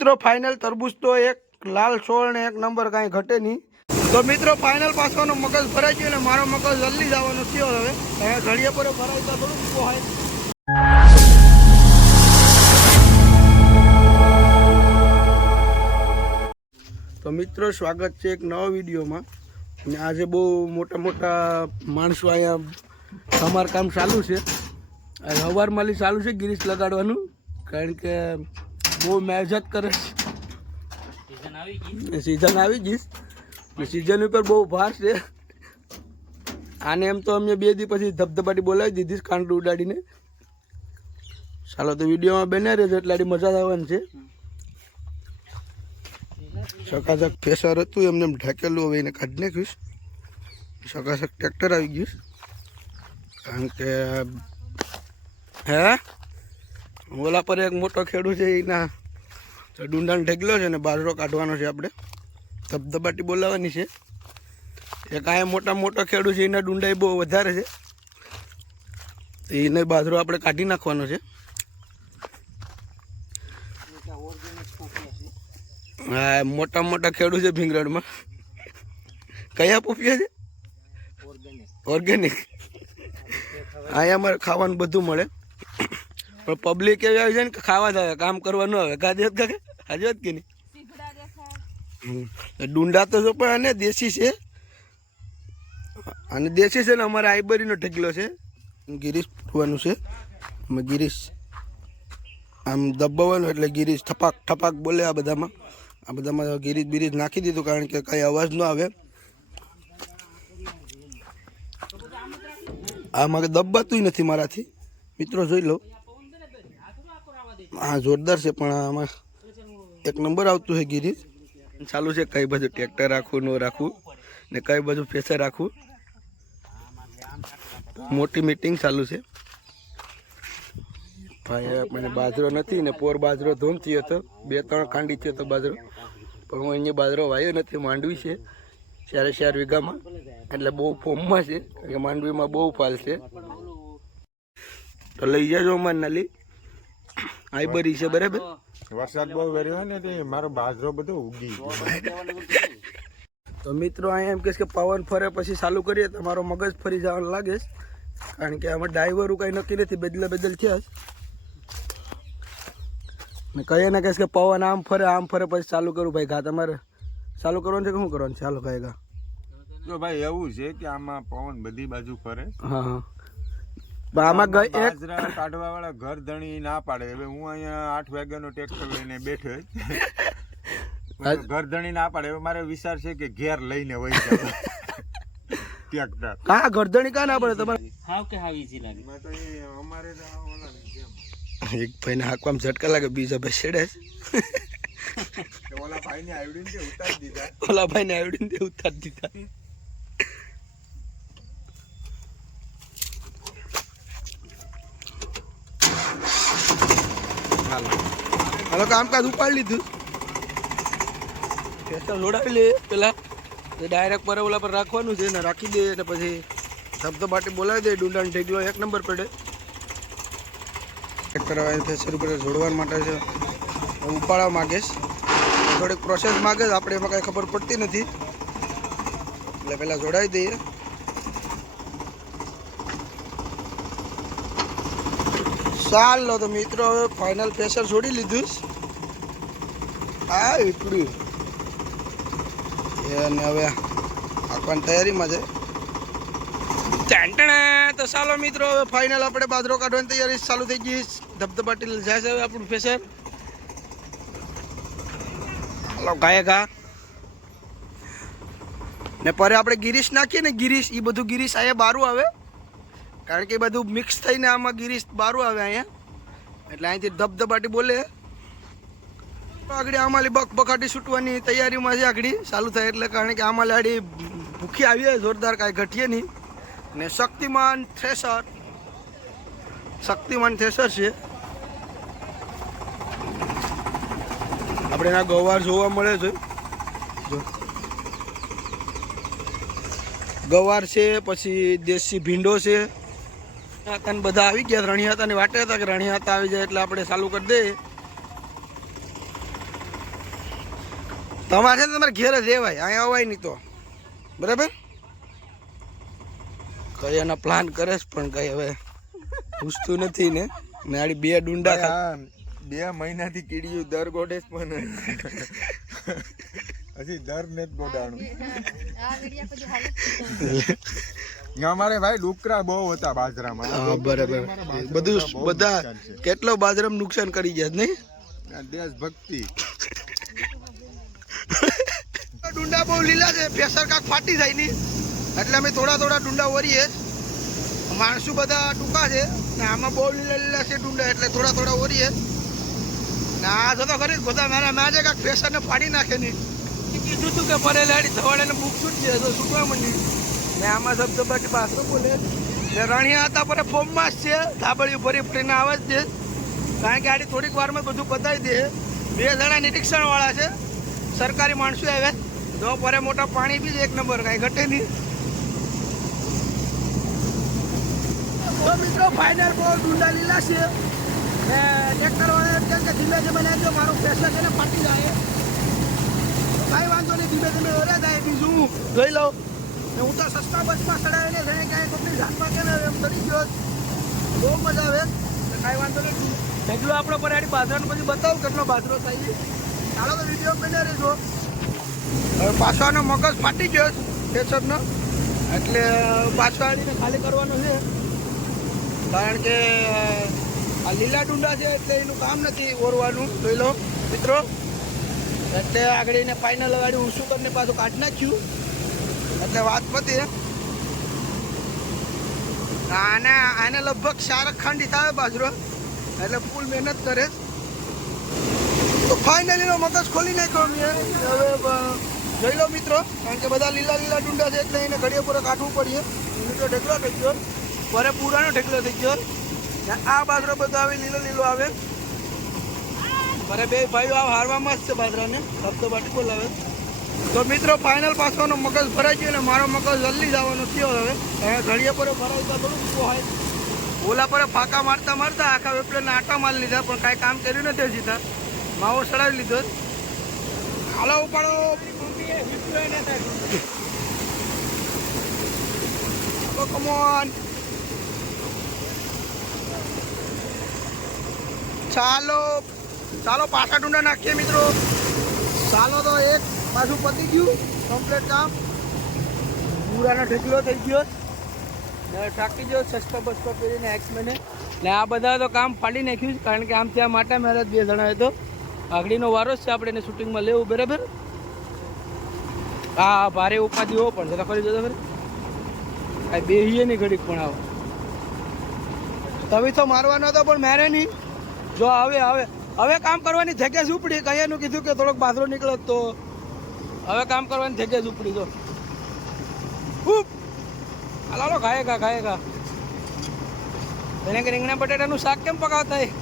મિત્રો ફાઇનલ તરબૂચ તો એક લાલ છોડ ને એક નંબર કાંઈ ઘટે નહીં. તો મિત્રો ફાઇનલ પાસવાનો મગજ ભરાઈ ગયો ને મારો મગજ જલ્દી જવાનો થયો. હવે ઘડીએ પર ભરાય તો થોડું પોહાય. તો મિત્રો સ્વાગત છે એક નવા વિડીયોમાં. અને આજે બહુ મોટા મોટા માણસો અહીંયા સમારકામ ચાલુ છે. સવારમાં ચાલુ છે ગિરીશ લગાડવાનું, કારણ કે બહુ મહેનત કરે છે. સિઝન આવી ગઈ, સિઝન ઉપર બહુ ભાર છે. આને એમ તો અમે 2 દી પછી ધબધબાટી બોલાવી દીધી કાંડ ઉડાડીને. ચાલો તો વિડીયોમાં બને રહેજો, એટલે મજા આવવાની છે. સકાસક ફેસર હતું એમને ઢાકેલું, હવે એને કાઢી નાખ્યું. સકાસક ટ્રેક્ટર આવી ગયું, કારણ કે ઓલા પર એક મોટો ખેડૂત છે, એના ડુંડાને ઢેકલો છે ને બાજરો કાઢવાનો છે. આપણે ધબધબાટી બોલાવવાની છે. એક અહીંયા મોટો ખેડૂત છે, એના ડુંડા બહુ વધારે છે, તો એને બાજરો આપણે કાઢી નાખવાનો છે. હા, મોટા ખેડૂત છે ભીંગરડમાં. કયા પોપિયા છે? ઓર્ગેનિક. અહીંયા અમારે ખાવાનું બધું મળે, પણ પબ્લિક એવી આવી જાય ને કે ખાવા જ આવે, કામ કરવા ન આવે. કાજે કાકે આજે જ કે નહીં. ડુંડા તો જો પણ અને દેશી છે, અને દેશી છે ને અમારે આઈબરીનો ઢગલો છે. ગિરીશ ફૂટવાનું છે. અમે ગિરીશ આમ દબાવવાનું, એટલે ગિરીશ ઠપાક બોલે. આ બધામાં ગિરીશ બિરીશ નાખી દીધું, કારણ કે કઈ અવાજ ન આવે. આમાં દબાતું નથી મારાથી, મિત્રો જોઈ લો. હા, જોરદાર છે, પણ આમાં એક નંબર આવતું છે. ગિરીશ ચાલુ છે કઈ બાજુ ટ્રેક્ટર રાખવું ન રાખવું, ને કઈ બાજુ ફેસર રાખવું. મોટી મીટિંગ ચાલુ છે. ભાઈ મને બાજરો નથી ને પોર બાજરો ધૂમ થયો હતો, 2-3 ખાંડી થયો હતો બાજરો, પણ હું અહીંયા બાજરો વાયો નથી. માંડવી છે 4 વીઘામાં, એટલે બહુ ફોર્મમાં છે, કારણ કે માંડવીમાં બહુ ફાલ છે. તો લઈ જાજો અમારે નાલી આઈબરી છે, બરાબર. વરસાદ બહુ વર્યો ને તે મારો બાજરો બધો ઉગી ગયો. તો મિત્રો અહીંયા એમ કે પવન ફરે પછી ચાલુ કરીએ તો મારો મગજ ફરી જવાનું લાગે છે, કારણ કે આમાં ડ્રાઈવરું કંઈ નક્કી નથી, બદલ થયા ને કહીએ ને કે પવન આમ ફરે પછી ચાલુ કરું. ભાઈ ઘા તમારે ચાલુ કરવાનું છે કે શું કરવાનું? ચાલો કહે ઘા. તો ભાઈ એવું છે કે આમાં પવન બધી બાજુ ફરે. હા, આમાં બાજરા કાઢવા વાળા ઘર ધણી ના પાડે. હવે હું અહીંયા 8 વાગ્યાનો ટ્રેક્ટર લઈને બેઠો, ઘર ધણી ના પાડે. હવે મારે વિચાર છે કે ઘેર લઈને વહી જાવ ટ્રેક્ટર. હા, ગરદણી કા ના પડે તમારે? હાવ કે હાવ ઈઝી લાગે. તો એ અમારે એક ભાઈને હાંકવામાં ઝટકા લાગે, બીજા ભાઈ છેડે ઓલા ભાઈને આવડીને તે ઉતારી દીધા. હાલો કામકાજ ઉપાડી લીધું. ફેસર જોડાવી લે પેલા, ડાયરેક્ટ પર ઓલા પર રાખવાનું છે ને રાખી દે, અને પછી ધબધબાટી બોલાવી દે. ડુંડાનો ઢેગલો 1 નંબર પડે. ફેસર ઉપર જોડવા માટે છે, ઉપાડવા માગે છે, થોડીક પ્રોસેસ માગે છે. આપણે એમાં કાંઈ ખબર પડતી નથી, એટલે પહેલાં જોડાવી દઈએ. ચાલો તો મિત્રો હવે ફાઇનલ પ્રેશર છોડી લીધું. હા, એટલું અને હવે આપવાની તૈયારીમાં છે. તો ચાલો મિત્રો હવે ફાઇનલ આપણે બાજરો કાઢવાની તૈયારી ચાલુ થઈ ગઈ. ધબધબાટી જાય છે હવે આપણું પ્રેશર. ચાલો ઘા ને પરે આપણે ગિરીશ નાખીએ ને, ગિરીશ એ બધું ગિરીશ અહીંયા બારું આવે, કારણ કે એ બધું મિક્સ થઈને આમાં ગિરીશ બારું આવે અહીંયા, એટલે અહીંથી ધબધબાટી બોલે. આગળ આમાલી બકબકાટી છૂટવાની તૈયારીમાં છે. આગળ ચાલુ થાય એટલે, કારણ કે આમાં લાડી ભૂખી આવી હોય જોરદાર, કાંઈ ઘટીએ નહીં. ને શક્તિમાન થ્રેસર છે. આપણે એના ગવાર જોવા મળે છે. જો ગવાર છે, પછી દેશી ભીંડો છે. બધા આવી ગયા. રણિયાતાની વાટે હતા કે રણિયાતા આવી જાય એટલે આપણે ચાલુ કરી દઈએ. તમારે છે ને તમારે ઘેર જ રહેવાય, અહીંયા અવાય નહીં તો બરાબર. કઈ એના પ્લાન કરે છે પણ કઈ હવે પૂછતું નથી ને. આડી 2 ડુંડા 2 મહિનાથી કીડીયું દર ગોડે પણ હજી દર ને જ ગોડાણું. અમારે ભાઈ ડુકરા બહુ હતા બાજરામાં. હા બરાબર. બધા કેટલો બાજરામાં નુકસાન કરી ગયા નહીં. દેશભક્તિ. ડુંડા બહુ લીલા છે, પ્રેશર કાંક ફાટી જાય નહીં એટલે અમે થોડા ડુંડા વરીએ. માણસો બધા ટૂંકા છે ને આમાં બહુ લીલા છે ડુંડા એટલે થોડા વરીએ. ને આ જતો ખરી બધા મારા મેજે કાંક પ્રેશરને ફાડી નાખે નહીં. કીધું તું કે પરેલાડી સવાડે બુક છૂટશે તો છૂટવા માંડી ને આમાં ધબધબાટી પાછો બોલે ને રણિયા હતા પર ફોર્મમાં જ છે. ધાબળિયું ફરીને આવે જ છે કારણ કે આડી થોડીક વારમાં બધું બતાવી દે. 2 જણા નિરીક્ષણવાળા છે, સરકારી માણસો આવ્યા. જો પરે મોટા પાણી બી 1 નંબર, કાંઈ ઘટે નહીં. તો મિત્રો ફાઇનલ બહુ ડુંડા લીલા છે ને ટ્રેક્ટર વાળા એમ કે ધીમે ધીમે નાખજો, મારું પ્રેશર છે ને ફાટી જાય. કાંઈ વાંધો નહીં, ધીમે ધીમે ઓરે જાય. બીજું જોઈ લઉં ને હું તો સસ્તા બસમાં ચડાવીને જાય કાંઈ કોઈની જાતમાં કે એમ ચડી ગયો. બહુ મજા આવે. કાંઈ વાંધો નહીં. એટલું આપણો પરાડી બાજરાનો પછી બતાવું કેટલો બાજરો થાય. ચાલો તો વિડીયો બને રહેજો. હવે પાછો આનો મગજ ફાટી ગયો પ્રેશરનો એટલે પાછો આડીને ખાલી કરવાનો છે કારણ કે આ લીલા ડુંડા છે એટલે એનું કામ નથી ઓરવાનું. જોઈ લો મિત્રો. એટલે આગળ એને ફાઇનલ ગાડી ઊંચું કરીને પાછું કાઢી નાખ્યું એટલે વાત પતી. આને લગભગ 4 ખાંડી થાય બાજરો એટલે ફૂલ મહેનત કરે. તો ફાઇનલી મગજ ખોલી નાખ્યો મેં. હવે જોઈ લો મિત્રો કારણ કે બધા લીલા ડુંડા છે એટલે એને ઘડીએ પૂરો કાઢવું પડીએ. મિત્રો ઢેકલો થઈ ગયો, પરે પૂરાનો ઢેકલો થઈ ગયો. આ બાજરો બધો આવે લીલો આવે. મારે 2 ભાઈઓ આ હારવામાં જ છે બાજરાને, ધબધબાટી બોલાવે. તો મિત્રો ફાઇનલ પાછવાનો મગજ ભરાઈ ગયો ને મારો મગજ જલ્દી જવાનો થયો. હવે ઘડીએ પર ભરાઈ તો થોડું હોય. ઓલા પર ફાંકા મારતા આખા વેપલેને આટા મારી લીધા પણ કાંઈ કામ કર્યું નથી સીધા. માવો ચડાવી લીધો. હાલો ઉપાડો. Come on. ચાલો પાછા ડુંડા નાખીએ મિત્રો. ચાલો તો એક પાછું પતી ગયું કમ્પ્લીટ કામ. પૂરાનો ઢેકલો થઈ ગયો થાકી ગયો. સસ્તો બસ્તો પહેરીને એક્સમેને ને આ બધા તો કામ ફાડી નાખ્યું કારણ કે આમ ત્યાં માટે મારે 2 જણા હતો. આગળીનો વારો જ છે આપણે એને શૂટિંગમાં લેવું બરાબર. હા ભારે ઉપાધિ હોવો પણ જરા ફરી જતો ફરી કાંઈ બેહીએ નહીં ઘડીક પણ આવો. તવી તો મારવાનો હતો પણ મારે નહીં. જો હવે કામ કરવાની જગ્યા જ ઉપડી. કયાનું કીધું કે થોડોક બાજરો નીકળે તો હવે કામ કરવાની જગ્યા જ ઉપડી. જો હાલો ખાયેગા એને કે રીંગણા બટેટાનું શાક કેમ પકાવતા હોય?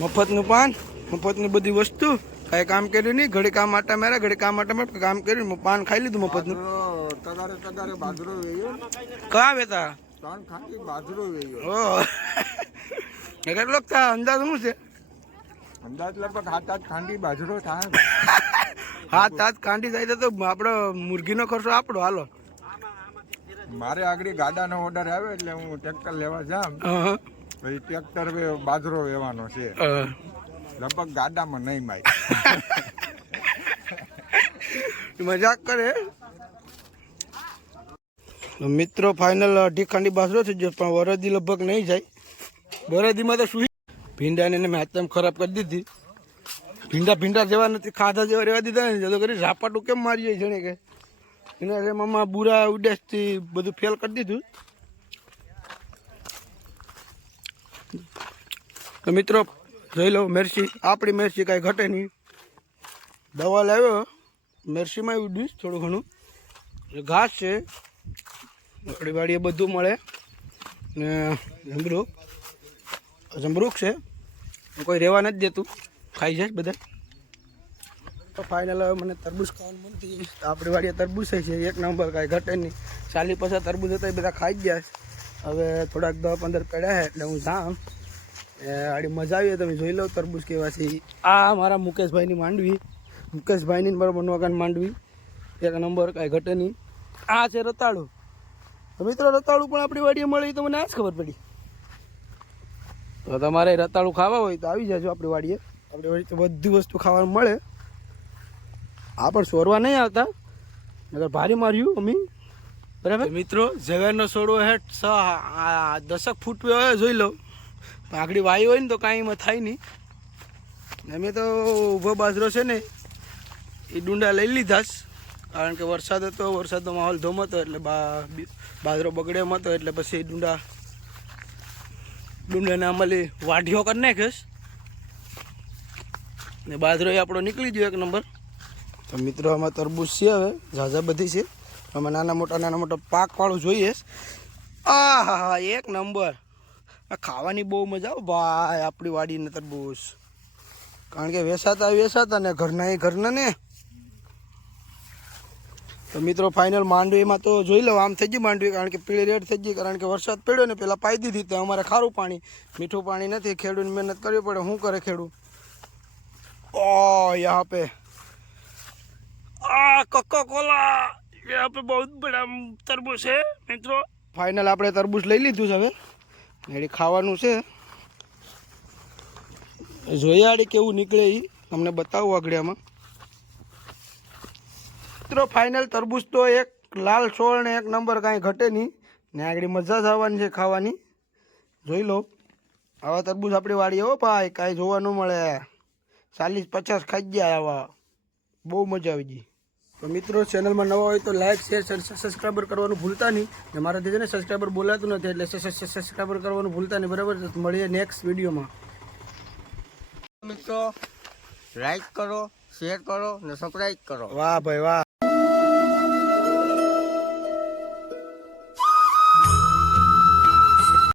મફતનું પાન, મફતની બધી વસ્તુ, કાંઈ કામ કર્યું નહીં. ઘડી કામ આટા માર્યા, ઘડી કામ આટા માર્યા, કામ કર્યું, પાન ખાઈ લીધું મફતનું. તગારે બાજરો વેયો. કયા વેતા? 3 ખાંડી બાજરો વેયો. ઓહ કેટલો અંદાજ શું છે? અંદાજ લગભગ 7-8 ખાંડી બાજરો થાય. 7-8 ખાંડી થાય તો આપણો મુરગીનો ખર્ચો આપણો. હાલો મારે આગળ ગાડાનો ઓર્ડર આવે એટલે હું ટ્રેક્ટર લેવા જામ. પછી ટ્રેક્ટર બાજરો વેવાનો છે. લગભગ ગાડામાં નહીં માય. મજાક કરે મિત્રો. ફાઇનલ 2 ખાંડી બાજરો થઈ ગયો પણ વરદી લગભગ નહીં જાય. વરદીમાં તો શું ભીંડાને મેં હાથમ ખરાબ કરી દીધી. ભીંડા જેવા નથી, ખાધા જેવા રહેવા દીધા ને. જતો કરી ઝાપાટું કેમ મારી જાય છે ને કે એના રેમામાં બુરા ઉડેસથી બધું ફેલ કરી દીધું. તો મિત્રો જોઈ લો મિર્ચી, આપણી મિર્ચી કાંઈ ઘટે નહીં. દવા લાવ્યો મિર્ચીમાં ઉડીશ થોડું ઘણું. ઘાસ છે આપણી વાડીએ બધું મળે ને. જમરૂખ છે કોઈ રહેવા નથી દેતું, ખાઈ જાય બધા. તો ફાઇનલ હવે મને તરબૂચ ખાવાનું મન થઈ ગયું. આપણી વાડીએ તરબૂચ છે 1 નંબર, કાંઈ ઘટે નહીં. 40-50 તરબૂચ હતા એ બધા ખાઈ જ ગયા. હવે થોડાક 10-15 પડ્યા છે એટલે હું જામ આડી મજા આવી તમે જોઈ લો તરબૂચ કેવા છે આ મારા મુકેશભાઈની માંડવી મુકેશભાઈની બરાબર નોકાન માંડવી એક નંબર કાંઈ ઘટે નહીં આ છે રતાળું તો મિત્રો રતાળું પણ આપણી વાડીએ મળે તો મને આ જ ખબર પડી તો તમારે રતાળું ખાવા હોય તો આવી જાજો આપણી વાડીએ તો બધી વસ્તુ ખાવાનું મળે આ પણ સોરવા નહીં આવતા નગર ભારી માર્યું અમે બરાબર મિત્રો ઝવેરનો છોડવો હે 10 ફૂટ હોય જોઈ લો આગળ વાયુ હોય ને તો કાંઈ એમાં થાય નહીં અમે તો ઊભો બાજરો છે ને એ ડુંડા લઈ લીધા જ કારણ કે વરસાદ હતો વરસાદનો માહોલ ધોમ હતો એટલે બાજરો બગડે એમ હતો એટલે પછી ડુંડાને આમાં વાઢીઓ કરી નાખીશ ને બાજરો એ આપણો નીકળી ગયો એક નંબર તો મિત્રો આમાં તરબૂચ છે હવે ઝાઝા બધી છે અમે નાના મોટા પાકવાળું જોઈએ આ હા એક નંબર આ ખાવાની બહુ મજા આવે ભાઈ આપણી વાડીને તરબૂચ કારણ કે વેસાતા ને ઘરના ને તો મિત્રો ફાઇનલ માંડવીમાં તો જોઈ લો આમ થઈ ગઈ માંડવી કારણ કે પીળી રેડ થઈ ગઈ કારણ કે વરસાદ પડ્યો ને પહેલાં પાઈ દીધી તો અમારે ખારું પાણી મીઠું પાણી નથી ખેડૂતને મહેનત કરવી પડે શું કરે ખેડૂત ઓ યહાં પે કોકા કોલા यहाँ पे बहुत बड़ा तरबूज है મિત્રો ફાઇનલ આપણે તરબૂચ લઈ લીધું છે હવે એડી ખાવાનું છે જોઈએ આડી કેવું નીકળે એ તમને બતાવું આગળમાં મિત્રો ફાઇનલ તરબૂચ તો એક લાલ છોડ ને એક નંબર કાંઈ ઘટે નહીં ને આગળ મજા જ આવવાની છે ખાવાની જોઈ લો આવા તરબૂચ આપણી વાડી હો ભાઈ કાંઈ જોવા ન મળે 40-50 ખાઈ ગયા આવા બહુ મજા આવી ગઈ તો મિત્રો ચેનલમાં નવા હોય તો લાઈક શેર સબસ્ક્રાઈબર કરવાનું ભૂલતા નહીં ને મારાથી છે ને સબસ્ક્રાઈબર બોલાતું નથી એટલે સબસ્ક્રાઈબર કરવાનું ભૂલતા નહીં બરાબર મળીએ નેક્સ્ટ વિડીયોમાં મિત્રો લાઈક કરો શેર કરો ને સબસ્ક્રાઇબ કરો વાહ ભાઈ વાહ